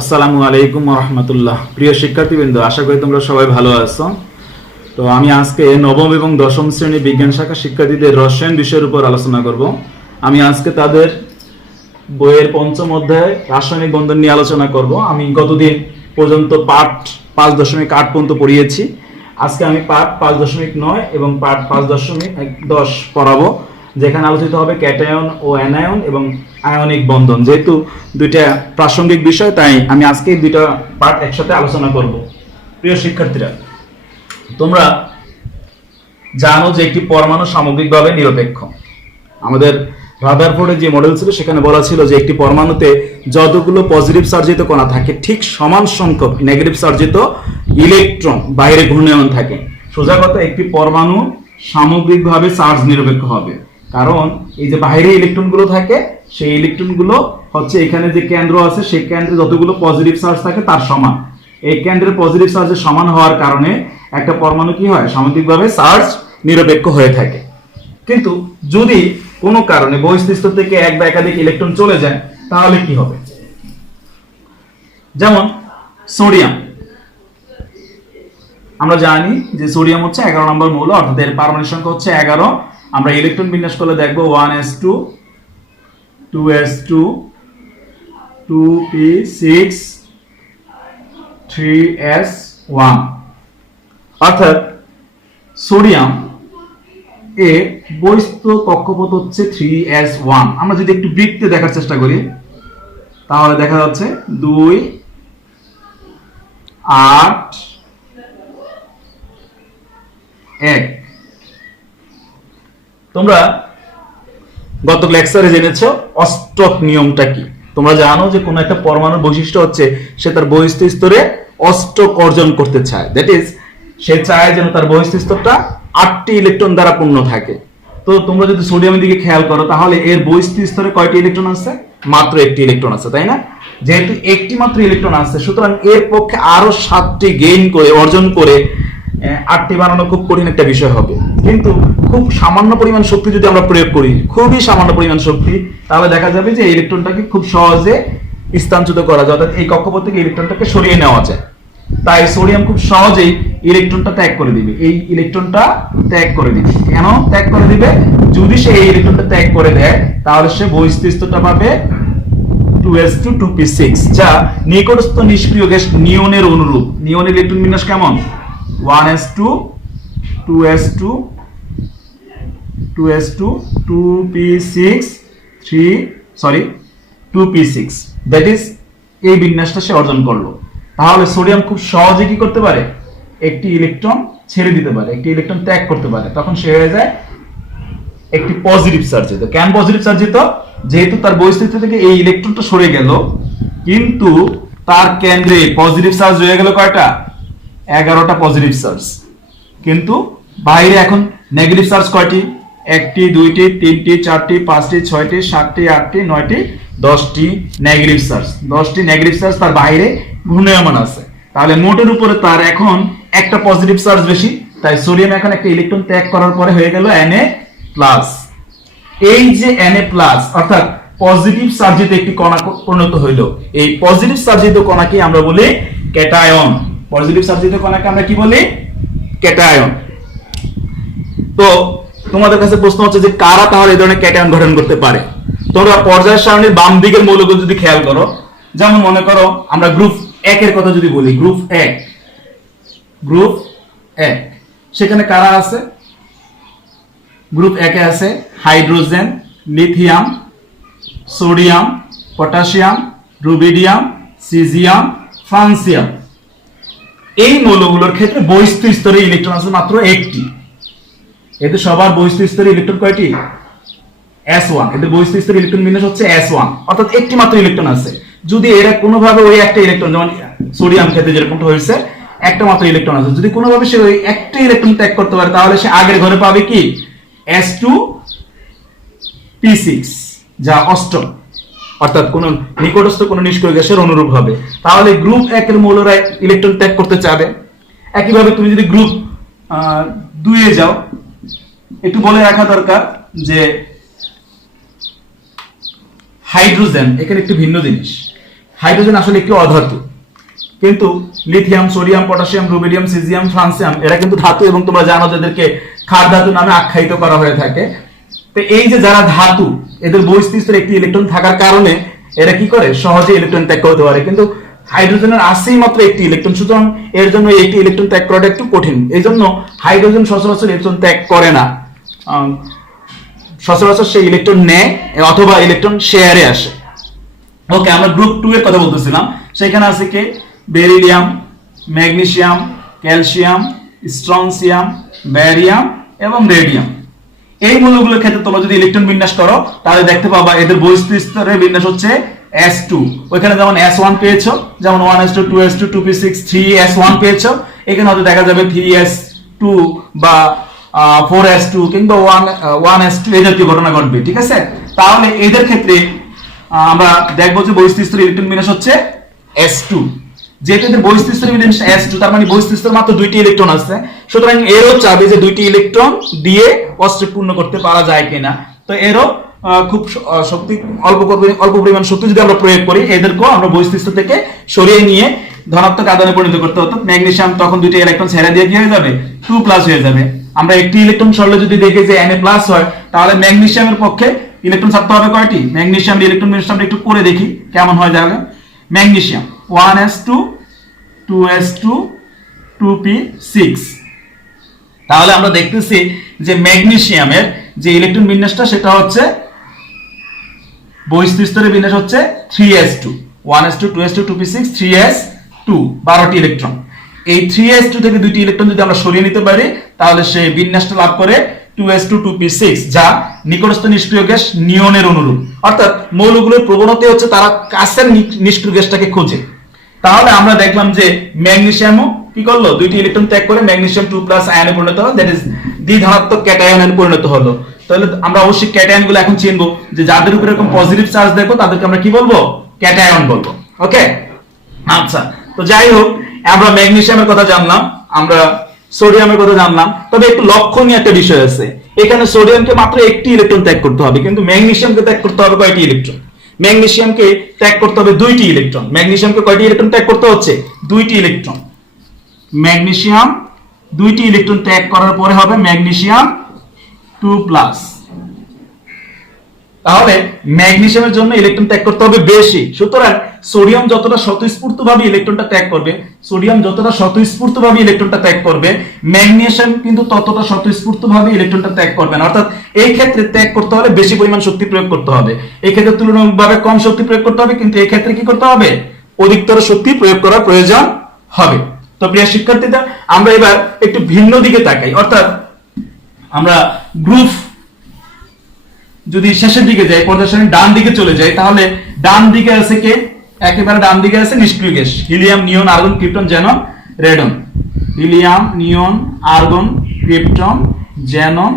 আসসালামু আলাইকুম রহমতুল্লাহ। প্রিয় শিক্ষার্থীবৃন্দ, আশা করি তোমরা সবাই ভালো আছো। তো আমি আজকে নবম এবং দশম শ্রেণী বিজ্ঞান শাখা শিক্ষার্থীদের রসায়ন বিষয়ের উপর আলোচনা করব। আমি আজকে তাদের বইয়ের পঞ্চম অধ্যায় রাসায়নিক বন্ধন নিয়ে আলোচনা করব। আমি গতদিন পর্যন্ত পাঠ 5.8 পর্যন্ত পড়িয়েছি। আজকে আমি পাঠ 5.9 এবং পাঠ 5.10 পড়াবো, যেখানে আলোচিত হবে ক্যাটায়ন ও অ্যানায়ন এবং আয়নিক বন্ধন। যেহেতু দুইটা প্রাসঙ্গিক বিষয়, তাই আমি আজকে দুইটা পাঠ একসাথে আলোচনা করব। প্রিয় শিক্ষার্থীরা, তোমরা জানো যে একটি পরমাণু সামগ্রিকভাবে নিরপেক্ষ। আমাদের রাদারফোর্ডের যে মডেল ছিল সেখানে বলা ছিল যে একটি পরমাণুতে যতগুলো পজিটিভ চার্জিত কণা থাকে ঠিক সমান সংখ্যক নেগেটিভ চার্জিত ইলেকট্রন বাইরে ঘূর্ণায়মান থাকে। সোজা কথা, একটি পরমাণু সামগ্রিকভাবে চার্জ নিরপেক্ষ হবে, কারণ এই যে বাইরে ইলেকট্রনগুলো থাকে সেই ইলেকট্রনগুলো হচ্ছে এখানে যে কেন্দ্র আছে সেই কেন্দ্রে যতগুলো পজিটিভ চার্জ থাকে তার সমান। এই কেন্দ্রের পজিটিভ চার্জের সমান হওয়ার কারণে একটা পরমাণু কি হয়, সামগ্রিকভাবে চার্জ নিরপেক্ষ হয়ে থাকে। কিন্তু যদি কোনো কারণে বহিঃস্থ থেকে এক বা একাধিক ইলেকট্রন চলে যায় তাহলে কি হবে? যেমন সোডিয়াম, আমরা জানি যে সোডিয়াম হচ্ছে 11 নম্বর মৌল, অর্থাৎ এর পারমাণবিক সংখ্যা হচ্ছে 11। আমরা ইলেকট্রন বিন্যাস করলে দেখব 1s2 2s2 2p6 3s1, অর্থাৎ সোডিয়াম এর বহিঃস্থ কক্ষপথ হচ্ছে 3s1। আমরা যদি একটু বৃত্তে দেখার চেষ্টা করি তাহলে দেখা যাচ্ছে 2 8 1। তোমরা গত লেকচারে জেনেছো অষ্টক নিয়মটা কি। তোমরা জানো যে কোন একটা পরমাণুর বৈশিষ্ট্য হচ্ছে সে তার বহিঃস্থ স্তরে অষ্টক অর্জন করতে চায়। দ্যাট ইজ, সে চায় যেন তার বহিঃস্থ স্তরটা 8টি ইলেকট্রন দ্বারা পূর্ণ থাকে। তো তোমরা যদি সোডিয়ামের দিকে খেয়াল করো তাহলে এর বহিঃস্থ স্তরে কয়টি ইলেকট্রন আছে? মাত্র একটি ইলেকট্রন আছে, তাই না? যেহেতু একটি মাত্র ইলেকট্রন আছে, সুতরাং এর পক্ষে আরো 7টি গেইন করে অর্জন করে 8টি বানানো খুব কঠিন একটা বিষয় হবে। কিন্তু খুব সামান্য পরিমাণ শক্তি যদি আমরা প্রয়োগ করি, খুবই সামান্য পরিমাণ শক্তি, তাহলে দেখা যাবে যে ইলেকট্রনটাকে খুব সহজে স্থানচ্যুত করা যায়, অর্থাৎ এই কক্ষপথ থেকে ইলেকট্রনটাকে সরিয়ে নেওয়া যায়। তাই সোডিয়াম খুব সহজেই ইলেকট্রনটা ত্যাগ করে দিবে। এই ইলেকট্রনটা ত্যাগ করে দিবে। কেন ত্যাগ করে দিবে? যদি সে এই ইলেকট্রনটা ত্যাগ করে দেয় তাহলে সে বহিঃস্থ স্তরটা পাবে 2s2 2p6, যা নিকটস্থ নিষ্ক্রিয় গ্যাস নিয়নের অনুরূপ। নিয়নের ইলেকট্রন বিন্যাস কেমন? 1s2 2s2 2s2 2p6 2p6, that is এই বিন্যাসটা সে অর্জন করলো। তাহলে সোডিয়াম খুব সহজে কি করতে পারে? একটি ইলেকট্রন ছেড়ে দিতে পারে, একটি ইলেকট্রন ত্যাগ করতে পারে। তখন সে হয়ে যায় একটি পজিটিভ চার্জিত। কেন পজিটিভ চার্জিত? যেহেতু তার বহিঃস্থিতি থেকে এই ইলেকট্রনটা সরে গেল, কিন্তু তার কেন্দ্রে পজিটিভ চার্জ রয়ে গেল কয়টা? 11টা পজিটিভ চার্জ। কিন্তু বাইরে এখন নেগেটিভ চার্জ কয়টি? 1টি 2টি 3টি 4টি 5টি 6টি 7টি 8টি 9টি 10টি নেগেটিভ চার্জ। 10টি নেগেটিভ চার্জ তার বাইরে ঘূর্ণায়মান আছে। তাহলে মোটের উপরে তার এখন একটা পজিটিভ চার্জ বেশি, তাই সোডিয়াম এখন একটা ইলেকট্রন ত্যাগ করার পরে হয়ে গেল Na+। এই যে Na+, অর্থাৎ পজিটিভ চার্জিত একটি কণা পরিণত হইল। এই পজিটিভ চার্জিত কণাকে আমরা বলি ক্যাটায়ন। পজিটিভ চার্জিত কণাকে আমরা কি বলি? ক্যাটায়ন। তো তোমাদের কাছে প্রশ্ন হচ্ছে যে কারা তাহলে এই ধরনের ক্যাটায়ন গঠন করতে পারে? তোমরা পর্যায় সারণীর বাম দিকের মৌলগুলো যদি খেয়াল করো, যেমন মনে করো আমরা গ্রুপ 1 এর কথা যদি বলি, গ্রুপ 1 সেখানে কারা আছে? গ্রুপ 1 এ আছে hydrogen, lithium, sodium, potassium, rubidium, caesium, francium. এই মৌলগুলোর ক্ষেত্রে বহিঃস্থ স্তরে ইলেকট্রন আছে মাত্র একটি। এদের সবার বহিঃস্থ স্তরে ইলেকট্রন কয়টি? s1। এদের বহিঃস্থ স্তরে ইলেকট্রন বিন্যাস হচ্ছে s1, অর্থাৎ একটি মাত্র ইলেকট্রন আছে। যদি এরা কোনোভাবে ওই একটা ইলেকট্রন, যেমন সোডিয়াম ক্ষেত্রে যেরকমটা হয়েছে একটা মাত্র ইলেকট্রন আছে, যদি কোনোভাবে সে ওই একটা ইলেকট্রন ত্যাগ করতে পারে তাহলে সে আগের ঘরে পাবে কি? s2p6, যা অষ্টক, অর্থাৎ কোন নিকটস্থ কোন নিষ্ক্রিয় গ্যাসের অনুরূপ হবে। তাহলে গ্রুপ 1 এর মৌলরা ইলেকট্রন ত্যাগ করতে চাবে। একইভাবে তুমি যদি গ্রুপ 2 এ যাও, একটু বলে রাখা দরকার যে হাইড্রোজেন এখানে একটি ভিন্ন জিনিস। হাইড্রোজেন আসলে একটি অধাতু, কিন্তু lithium, sodium, potassium, rubidium, caesium, francium এরা কিন্তু ধাতু এবং তোমরা জানো যাদেরকে ক্ষার ধাতু নামে আখ্যায়িত করা হয়ে থাকে। তো এই যে যারা ধাতু, এদের বহিঃস্থিত স্তরে একটি ইলেকট্রন থাকার কারণে এরা কি করে, সহজে ইলেকট্রন ত্যাগ করতে পারে, কিন্তু হাইড্রোজেনের আছেই মাত্র একটি ইলেকট্রন, সুতরাং এর জন্য একটি ইলেকট্রন ত্যাগ করাটা একটু কঠিন। এই জন্য হাইড্রোজেন সচরাচর ইলেকট্রন ত্যাগ করে না, সচরাচর সে ইলেকট্রন নেয় অথবা ইলেকট্রন শেয়ারে আসে। ওকে, আমরা গ্রুপ 2 এর কথা বলতেছিলাম। সেখানে আছে কি, বেরিলিয়াম, ম্যাগনেসিয়াম, ক্যালসিয়াম, স্ট্রনসিয়াম, ব্যারিয়াম এবং রেডিয়াম। এই মৌলগুলোর ক্ষেত্রে তোমরা যদি ইলেকট্রন বিন্যাস করো তাহলে দেখতে পাবা এদের বহিঃস্থিত স্তরের বিন্যাস হচ্ছে s2। ওইখানে যেমন s1 পেয়েছো, যেমন 1s2, 2s2, 2p6, 3s1 পেয়েছো, এখানে হয়তো দেখা যাবে 3s2 বা 4s2 কিংবা 1s2 এই জাতীয় ঘটনা ঘটবে, ঠিক আছে? তাহলে এদের ক্ষেত্রে আমরা দেখবো যে বহিঃস্থিত স্তরে ইলেকট্রন বিন্যাস হচ্ছে s2। যেহেতু এদের বহিঃস্থিত স্তরে বিন্যাস s2, তার মানে বহিঃস্থিত স্তরে মাত্র 2টি ইলেকট্রন আছে, সুতরাং এরও চাবে যে 2টি ইলেকট্রন দিয়ে অস্ট্রিক পূর্ণ করতে পারা যায় কিনা। তো এরও খুব শক্তি অল্প পরিমাণ শক্তি যদি আমরা প্রয়োগ করি, এদেরকেও আমরা বহিঃস্থিত স্তর থেকে সরিয়ে নিয়ে ধনাত্মক আধানে পরিণত করতে হতো। ম্যাগনেসিয়াম তখন 2টি ইলেকট্রন ছেড়ে দিয়ে কি হয়ে যাবে, 2+ হয়ে যাবে। আমরা একটি ইলেকট্রন সরলে যদি দেখি যে Na+ হয়, তাহলে ম্যাগনেসিয়ামের পক্ষে ইলেকট্রন ছাড়তে হবে কয়টি? ম্যাগনেসিয়াম ইলেকট্রন বিন্যাসটা আমরা একটু করে দেখি কেমন হয়। যাবে ম্যাগনেসিয়াম 1s2, 2s2, 2p6। তাহলে আমরা দেখতেছি যে ম্যাগনেসিয়ামের যে ইলেকট্রন বিন্যাসটা সেটা হচ্ছে বহিঃস্থিত স্তরের বিন্যাস হচ্ছে 3s2, 1s2, 2s2, 2p6, 3s2, 12টি electron. এই 3s2 থেকে 2টি ইলেকট্রন যদি আমরা সরিয়ে নিতে পারি তাহলে সেই বিন্যাসটা লাভ করে 2s2, 2p6, যা নিকটস্থ নিষ্ক্রিয় গ্যাস নিয়নের অনুরূপ। অর্থাৎ মৌলগুলোর প্রবণতা হচ্ছে তারা কাছের নিষ্ক্রিয় গ্যাসটাকে খোঁজে। তাহলে আমরা দেখলাম যে ম্যাগনেসিয়ামও কি করলো, 2টি ইলেকট্রন ত্যাগ করে ম্যাগনেসিয়াম 2+ আয়নে পরিণত হলো, দ্যাট ইজ দ্বিধনাত্মক ক্যাটায়নে পরিণত হলো। তাহলে আমরা অবশ্যই ক্যাটায়নগুলো এখন চিনবো, যে যাদের উপরে এরকম পজিটিভ চার্জ দেখবো তাদেরকে আমরা কি বলবো, ক্যাটায়ন বলবো। ওকে, আচ্ছা, তো যাই হোক, আমরা ম্যাগনেসিয়ামের কথা জানলাম, আমরা সোডিয়ামের কথা জানলাম। তবে একটু লক্ষণীয় একটা বিষয় আছে, এখানে সোডিয়ামকে মাত্র একটি ইলেকট্রন ত্যাগ করতে হবে, কিন্তু ম্যাগনেসিয়ামকে ত্যাগ করতে হবে কয়টি ইলেকট্রন? ম্যাগনেসিয়ামকে ত্যাগ করতে হবে 2টি ইলেকট্রন। ম্যাগনেসিয়ামকে কয়টি ইলেকট্রন ত্যাগ করতে হচ্ছে? 2টি ইলেকট্রন। ম্যাগনেসিয়াম 2টি ইলেকট্রন ত্যাগ করার পরে হবে ম্যাগনেসিয়াম 2+। তাহলে ম্যাগনেসিয়ামের জন্য ইলেকট্রন ত্যাগ করতে হবে বেশি, সুতরাং সোডিয়াম যতটা স্বতঃস্ফূর্তভাবে ইলেকট্রনটা ত্যাগ করবে, ম্যাগনেসিয়াম কিন্তু ততটা স্বতঃস্ফূর্তভাবে ইলেকট্রনটা ত্যাগ করবে না। অর্থাৎ এই ক্ষেত্রে ত্যাগ করতে হলে বেশি পরিমাণ শক্তি প্রয়োগ করতে হবে, এই ক্ষেত্রে তুলনামূলকভাবে কম শক্তি প্রয়োগ করতে হবে, কিন্তু এই ক্ষেত্রে কি করতে হবে, অধিকতর শক্তি প্রয়োগ করার প্রয়োজন হবে। তো প্রিয় শিক্ষার্থীরা, আমরা এবার একটু ভিন্ন দিকে তাকাই, অর্থাৎ আমরা গ্রুপ যদি শেষের দিকে যাই, পর্যায় সারণীর ডান দিকে চলে যাই, তাহলে ডান দিকে আছে কে, একেবারে ডান দিকে আছে নিষ্ক্রিয় গ্যাস, হিলিয়াম, নিয়ন, argon, krypton, Xanon, radon. Helium, নিয়ন, আর্গন, ক্রিপ্টন, জ্যানন,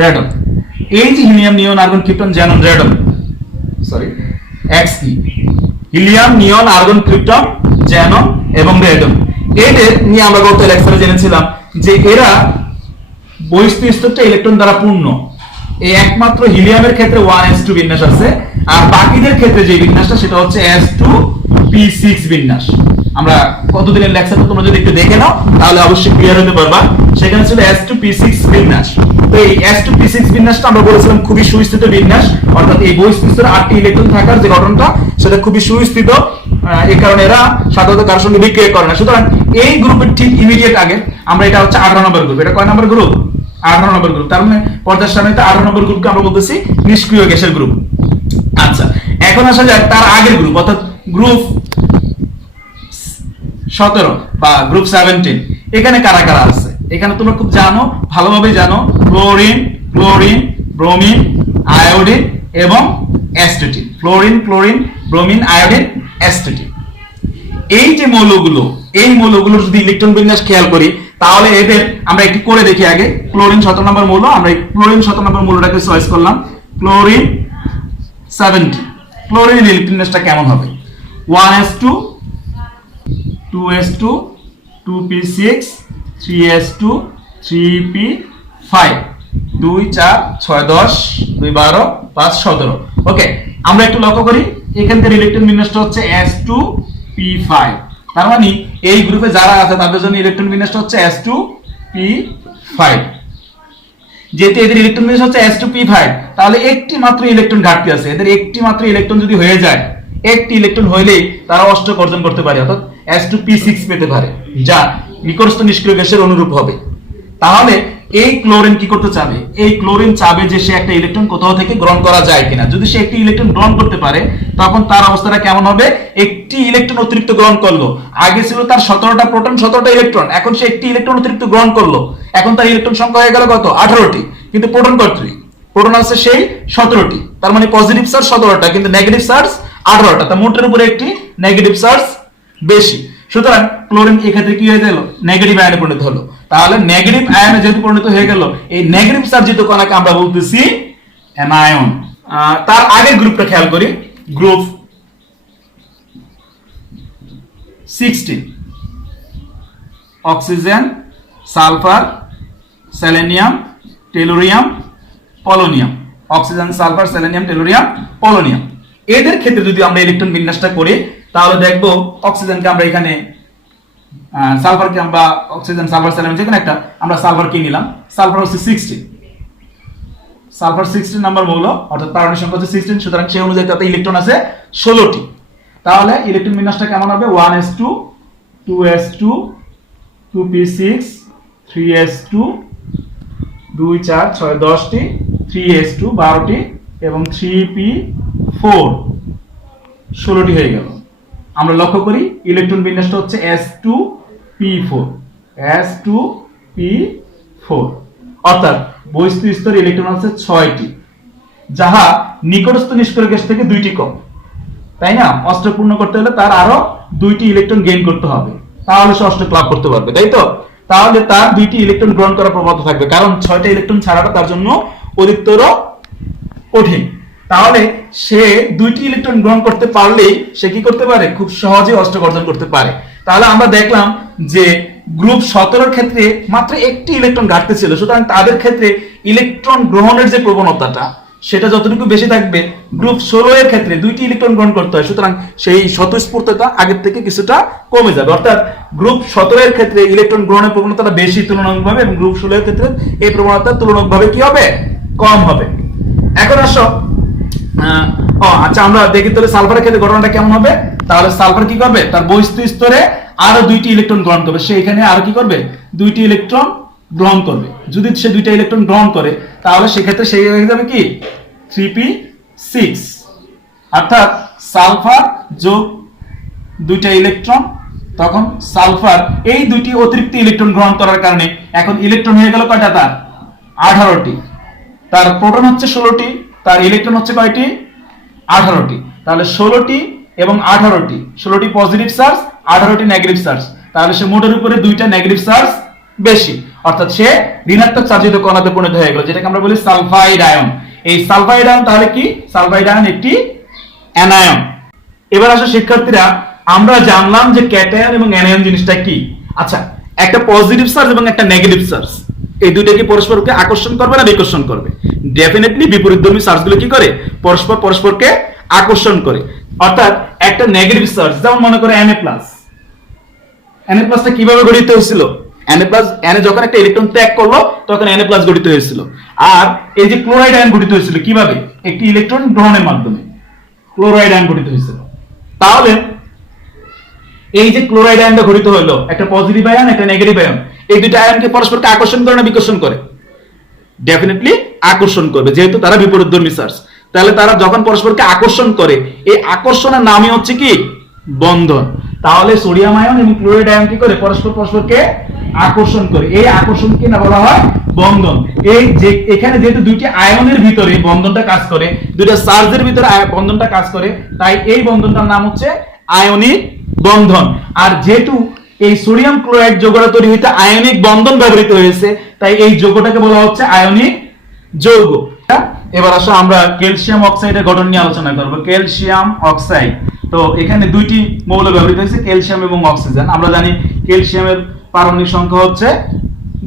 রেডন। এই যে হিলিয়াম, নিয়ন, argon, krypton, Xanon, radon, x কি, হিলিয়াম, নিয়ন, আর্গন, ক্রিপ্টন, জ্যানন এবং রেডন, এদের নিয়ে আমরা গত লেকচারে জেনেছিলাম যে এরা বহিঃস্থিত স্তরটা ইলেকট্রন দ্বারা পূর্ণ। এই একমাত্র হিলিয়ামের ক্ষেত্রে 1s2 বিন্যাস আছে, আর বাকিদের ক্ষেত্রে যে বিন্যাসটা সেটা হচ্ছে s2p6 বিন্যাস। আমরা কতদিনের লেকচারটা তোমরা যদি একটু দেখে নাও তাহলে অবশ্যই ক্লিয়ার হতে পারবা। সেখানে ছিল s2p6 বিন্যাস। তো এই s2p6 বিন্যাসটা আমরা বলেছিলাম খুবই সুস্থিত বিন্যাস, অর্থাৎ এই বহিঃস্থিত স্তরে 8টি ইলেকট্রন থাকার যে গঠনটা সেটা খুবই সুস্থিত, এই কারণে এরা সাধারণত কারোর সঙ্গে বিক্রিয়া করে না। সুতরাং এই গ্রুপের ঠিক ইমিডিয়েট আগে আমরা, এটা হচ্ছে 18 নম্বর গ্রুপ। এটা কয় নম্বর গ্রুপ? 18 নম্বর গ্রুপ। তার মানে পর্যায় সারণীতে 18 নম্বর গ্রুপকে আমরা বলতেছি নিষ্ক্রিয় গ্যাসের গ্রুপ। আচ্ছা, এখন আসা যাক তার আগের গ্রুপ, অর্থাৎ গ্রুপ 17 বা গ্রুপ 17। এখানে কারা কারা আছে? এখানে তোমরা খুব জানো, ভালোভাবে জানো, ক্লোরিন, ব্রোমিন, আয়োডিন এবং astatine. Chlorine, bromine, iodine, astatine. এই যে মৌলগুলো, এই মৌলগুলোর যদি ইলেকট্রন বিন্যাস খেয়াল করি তাহলে এদের আমরা একটু করে দেখি আগে। ক্লোরিন 17 নম্বর মৌল, আমরা এই ক্লোরিন 17 নম্বর মৌলটাকে চয়েস করলাম, ক্লোরিন 70। ক্লোরিনের ইলেকট্রন বিন্যাসটা কেমন হবে? 1s2, 2s2, 2p6, 3s2, 3p5, 2 4 6 10, 2 12, 5 17। ওকে, আমরা একটু লক্ষ্য করি এখানকার ইলেকট্রন বিন্যাসটা হচ্ছে S2p5, তার মানে এই গ্রুপে যারা আছে তাদের জন্য ইলেকট্রন বিন্যাসটা হচ্ছে S2p5। যেহেতু এদের ইলেকট্রন বিন্যাস হচ্ছে S2p5, তাহলে একটি মাত্র ইলেকট্রন ঘাটতি আছে। এদের একটি মাত্র ইলেকট্রন যদি হয়ে যায়, একটি ইলেকট্রন হইলেই তারা অষ্টক অর্জন করতে পারে, অর্থাৎ S2p6 পেতে পারে, যা নিকটস্থ নিষ্ক্রিয় গ্যাসের অনুরূপ হবে। তাহলে এই ক্লোরিন কি করতে চাবে? এই ক্লোরিন চাবে যে সে একটা ইলেকট্রন কোথাও থেকে গ্রহণ করা যায় কিনা। যদি সে একটি ইলেকট্রন গ্রহণ করতে পারে, তখন তার অবস্থাটা কেমন হবে? একটি ইলেকট্রন অতিরিক্ত গ্রহণ করলো। আগে ছিল তার 17টা প্রোটন 17টা ইলেকট্রন, এখন সে একটি ইলেকট্রন অতিরিক্ত গ্রহণ করলো। এখন তার ইলেকট্রন সংখ্যা হয়ে গেল কত? 18টি। কিন্তু প্রোটন কতটি? প্রোটন আছে সেই 17টি। তার মানে পজিটিভ চার্জ 17টা, কিন্তু নেগেটিভ চার্জ 18টা। তা মোটের উপরে একটি নেগেটিভ চার্জ বেশি। সুতরাং ক্লোরিন এক্ষেত্রে কি হয়ে গেল? নেগেটিভ আয়নে পরিণত হলো। তাহলে নেগেটিভ আয়নে যেহেতু পরিণত হয়ে গেল, এই নেগেটিভ চার্জিত কণাকে আমরা বলতেছি অ্যানায়ন। তার আগের গ্রুপটা খেয়াল করি, group 16, oxygen, sulphur, selenium, tellurium, polonium. Oxygen, sulphur, selenium, tellurium, polonium. এদের ক্ষেত্রে যদি আমরা ইলেকট্রন বিন্যাসটা করি, তাহলে দেখবো অক্সিজেনকে আমরা এখানে, সালফারকে আমরা অক্সিজেন, সালফার, সেলেনিয়াম যেখানে একটা আমরা সালফার কি নিলাম, সালফার হচ্ছে 16, সালফার 16 নাম্বার মৌল, অর্থাৎ পারমাণবিক সংখ্যা হচ্ছে 16। সুতরাং সেই অনুযায়ী তাতে ইলেকট্রন আছে 16টি। তাহলে ইলেকট্রন বিন্যাসটা কেমন হবে? 1s2, 2s2, 2p6, 3s2, 2 4 6 10টি, 3s2 12টি এবং 3p4 16টি হয়ে গেল। আমরা লক্ষ্য করি ইলেকট্রন বিন্যাসটা হচ্ছে S2p4, S2p4, অর্থাৎ বহিস্থ স্তরে ইলেকট্রন আছে 6টি, যাহা নিকটস্থ নিষ্ক্রিয় গ্যাস থেকে 2টি কম। তাই না? অষ্টক পূর্ণ করতে হলে তার আরো 2টি ইলেকট্রন গেইন করতে হবে, তাহলে সে অষ্টক লাভ করতে পারবে, তাই তো? তাহলে তার 2টি ইলেকট্রন গ্রহণ করার প্রবণতা থাকবে, কারণ 6টা ইলেকট্রন ছাড়াটা তার জন্য অধিকতর কঠিন। তাহলে সে 2টি ইলেকট্রন গ্রহণ করতে পারলেই সে কি করতে পারে? খুব সহজে অষ্টক অর্জন করতে পারে। তাহলে আমরা দেখলাম যে গ্রুপ 17 এর ক্ষেত্রে মাত্র একটি ইলেকট্রন ঘাটতি ছিল। সুতরাং তাদের ক্ষেত্রে ইলেকট্রন গ্রহণের যে প্রবণতাটা সেটা যতটুকু বেশি থাকবে, গ্রুপ 16 এর ক্ষেত্রে 2টি ইলেকট্রন গ্রহণ করতে হয়। সুতরাং সেই স্বতঃস্ফূর্ততা আগের থেকে কিছুটা কমে যাবে। অর্থাৎ গ্রুপ 17 এর ক্ষেত্রে ইলেকট্রন গ্রহণের প্রবণতাটা বেশি তুলনামূলকভাবে, এবং গ্রুপ 16 এর ক্ষেত্রে এই প্রবণতা তুলনামূলকভাবে কি হবে? কম হবে। এখন আসো, আচ্ছা আমরা দেখি তাহলে সালফারের ক্ষেত্রে ঘটনাটা কেমন হবে। তাহলে সালফার কি করবে? তার বহিস্থ স্তরে আরো 2টি ইলেকট্রন গ্রহণ করবে। সে এখানে আরো কি করবে? 2টি ইলেকট্রন গ্রহণ করবে। যদি সে 2টা ইলেকট্রন গ্রহণ করে, তাহলে সেক্ষেত্রে সে হয়ে যাবে কি? 3p6, অর্থাৎ সালফার যোগ 2টা ইলেকট্রন। তখন সালফার এই 2টি অতিরিক্ত ইলেকট্রন গ্রহণ করার কারণে এখন ইলেকট্রন হয়ে গেল কয়টা? তার 18টি। তার প্রোটন হচ্ছে 16টি, তার ইলেকট্রন হচ্ছে কয়টি? 18টি। তাহলে 16টি এবং 18টি, 16টি পজিটিভ চার্জ, 18টি নেগেটিভ চার্জ। তাহলে সে মোটের উপরে 2টা নেগেটিভ চার্জ বেশি, অর্থাৎ সে ঋণাত্মক চার্জিত কণাতে পরিণত হয়ে গেল, যেটাকে আমরা বলি সালফাইড আয়ন। এই সালফাইড আয়ন তাহলে কি? সালফাইড আয়ন একটি অ্যানায়ন। এবার আসো শিক্ষার্থীরা, আমরা জানলাম যে ক্যাটায়ন এবং অ্যানায়ন জিনিসটা কি। আচ্ছা, একটা পজিটিভ চার্জ এবং একটা নেগেটিভ চার্জ, এই দুইটা কি পরস্পরকে আকর্ষণ করবে না বিকর্ষণ করবে? ডেফিনেটলি বিপরীতধর্মী চার্জগুলো কি করে? পরস্পরকে আকর্ষণ করে। অর্থাৎ একটা নেগেটিভ চার্জ, যেমন মনে করে Na+, Na+টা কিভাবে গঠিত হয়েছিল? Na যখন একটা ইলেকট্রন ত্যাগ করলো তখন Na+ গঠিত হয়েছিল। আর এই যে ক্লোরাইড আয়ন গঠিত হয়েছিল কিভাবে? একটি ইলেকট্রন গ্রহণের মাধ্যমে ক্লোরাইড আয়ন গঠিত হয়েছিল। তাহলে এই যে ক্লোরাইড আয়নটা গঠিত হলো, একটা পজিটিভ আয়ন একটা নেগেটিভ আয়ন, এই দুটো আয়নকে পরস্পরকে আকর্ষণ করে না বিকর্ষণ করে? ডেফিনেটলি আকর্ষণ করবে, যেহেতু তারা বিপরীতধর্মী চার্জ। তাহলে তারা যখন পরস্পরকে আকর্ষণ করে, এই আকর্ষণের নামই হচ্ছে কি? বন্ধন। তাহলে সোডিয়াম আয়ন এবং ক্লোরাইড আয়ন কি করে? পরস্পরকে আকর্ষণ করে। এই আকর্ষণকে না বলা হয় বন্ধন। এই যে এখানে যেহেতু দুইটি আয়নের ভিতরে বন্ধনটা কাজ করে, দুইটা চার্জের ভিতরে বন্ধনটা কাজ করে, তাই এই বন্ধনটার নাম হচ্ছে আয়নিক বন্ধন। আর যেহেতু এই সোডিয়াম ক্লোরাইড যৌগটা তৈরি হইতে আয়নিক বন্ধন ব্যবহৃত হয়েছে, তাই এই যৌগটাকে বলা হচ্ছে আয়নিক যৌগ। এবার আসো আমরা ক্যালসিয়াম অক্সাইডের গঠন নিয়ে আলোচনা করব। ক্যালসিয়াম অক্সাইড, তো এখানে দুইটি মৌল ব্যবহৃত হয়েছে, ক্যালসিয়াম এবং অক্সিজেন। আমরা জানি ক্যালসিয়ামের পারমাণবিক সংখ্যা হচ্ছে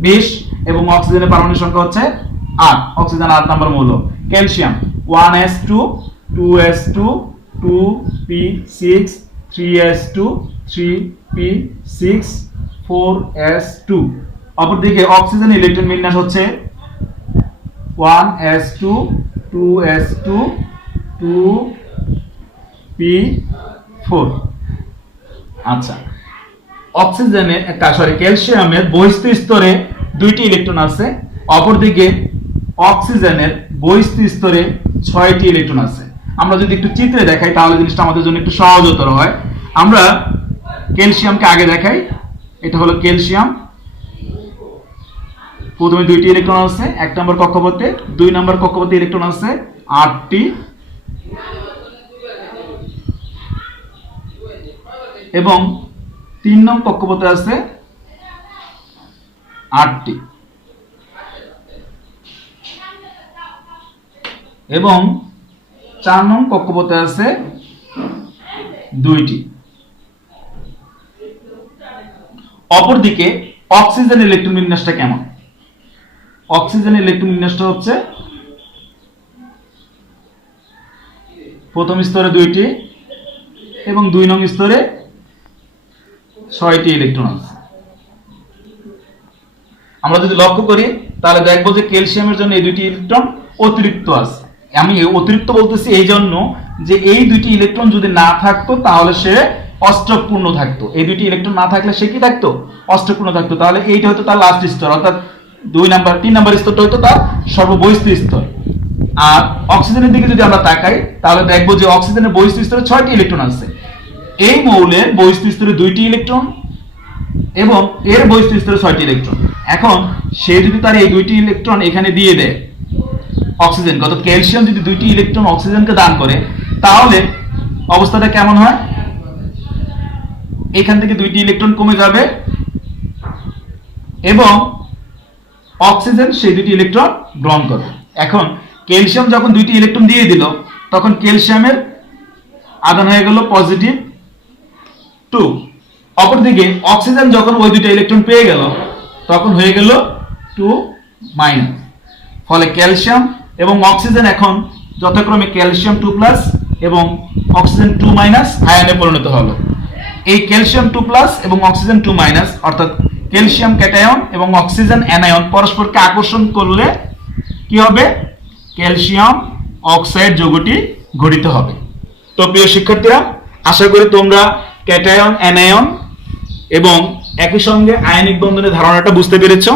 20 এবং অক্সিজেনের পারমাণবিক সংখ্যা হচ্ছে 8। অক্সিজেন 8 নম্বর মৌল। Calcium 1s2 2s2 2p6 3s2 3p6 4s2। অপরদিকে অক্সিজেন ইলেকট্রন বিন্যাস হচ্ছে 1s2 2s2 2p4। আচ্ছা, অক্সিজেনের ক্যালসিয়ামের বহিস্থ স্তরে 2টি ইলেকট্রন আছে, অপরদিকে অক্সিজেনের বহিস্থ স্তরে 6টি ইলেকট্রন আছে। আমরা যদি একটু চিত্রে দেখাই তাহলে জিনিসটা আমাদের জন্য একটু সহজতর হয়। আমরা ক্যালসিয়ামকে আগে দেখাই। এটা হলো ক্যালসিয়াম। প্রথমে 2টি ইলেকট্রন আছে 1 নম্বর কক্ষপথে, 2 নম্বর কক্ষপথে ইলেকট্রন আছে 8টি, এবং 3 নং কক্ষপথে আছে 8টি, এবং 4 নং কক্ষপথে আছে 2টি। অপরদিকে অক্সিজেন ইলেকট্রন বিন্যাসটা কেমন? অক্সিজেন ইলেকট্রন বিন্যাসটা হচ্ছে প্রথম স্তরে 2টি এবং 2 নং স্তরে 6টি ইলেকট্রন আছে। আমরা যদি লক্ষ্য করি তাহলে দেখবো যে ক্যালসিয়ামের জন্য এই 2টি ইলেকট্রন অতিরিক্ত আছে। আমি অতিরিক্ত বলতেছি এই জন্য যে এই 2টি ইলেকট্রন যদি না থাকতো তাহলে সে অষ্টকপূর্ণ থাকতো। এই 2টি ইলেকট্রন না থাকলে সে কি থাকতো? অষ্টকপূর্ণ থাকতো। তাহলে এইটা হয়তো তার লাস্ট স্তর, অর্থাৎ 3 নাম্বার স্তরটা হয়তো তার সর্ববহিস্থ স্তর। আর অক্সিজেনের দিকে যদি আমরা তাকাই তাহলে দেখবো যে অক্সিজেনের বহিস্থ স্তরে 6টি ইলেকট্রন আছে। এই মৌলের বহিস্থ স্তরে 2টি ইলেকট্রন এবং এর বহিস্থ স্তরে 6টি ইলেকট্রন। এখন সে যদি তার এই 2টি ইলেকট্রন এখানে দিয়ে দেয় অক্সিজেন, অর্থাৎ ক্যালসিয়াম যদি 2টি ইলেকট্রন অক্সিজেনকে দান করে তাহলে অবস্থাটা কেমন হয়? এখান থেকে 2টি ইলেকট্রন কমে যাবে এবং অক্সিজেন সেই 2টি ইলেকট্রন গ্রহণ করবে। এখন ক্যালসিয়াম যখন 2টি ইলেকট্রন দিয়ে দিল তখন ক্যালসিয়ামের আধান হয়ে গেল পজিটিভ 2। অপরদিকে অক্সিজেন যখন ওই 2টা ইলেকট্রন পেয়ে গেল তখন হয়ে গেল 2 মাইনাস। ফলে ক্যালসিয়াম এবং অক্সিজেন এখন যথাক্রমে ক্যালসিয়াম 2+ এবং অক্সিজেন 2- আয়নে পরিণত হলো। এই ক্যালসিয়াম 2+ এবং অক্সিজেন 2- অর্থাৎ ক্যালসিয়াম ক্যাটায়ন এবং অক্সিজেন অ্যানায়ন পরস্পরকে আকর্ষণ করলে কি হবে? ক্যালসিয়াম অক্সাইড যৌগটি গঠিত হবে। তো প্রিয় শিক্ষার্থীরা, আশা করি তোমরা ক্যাটায়ন, অ্যানায়ন এবং একই সঙ্গে আয়নিক বন্ধনের ধারণাটা বুঝতে পেরেছো।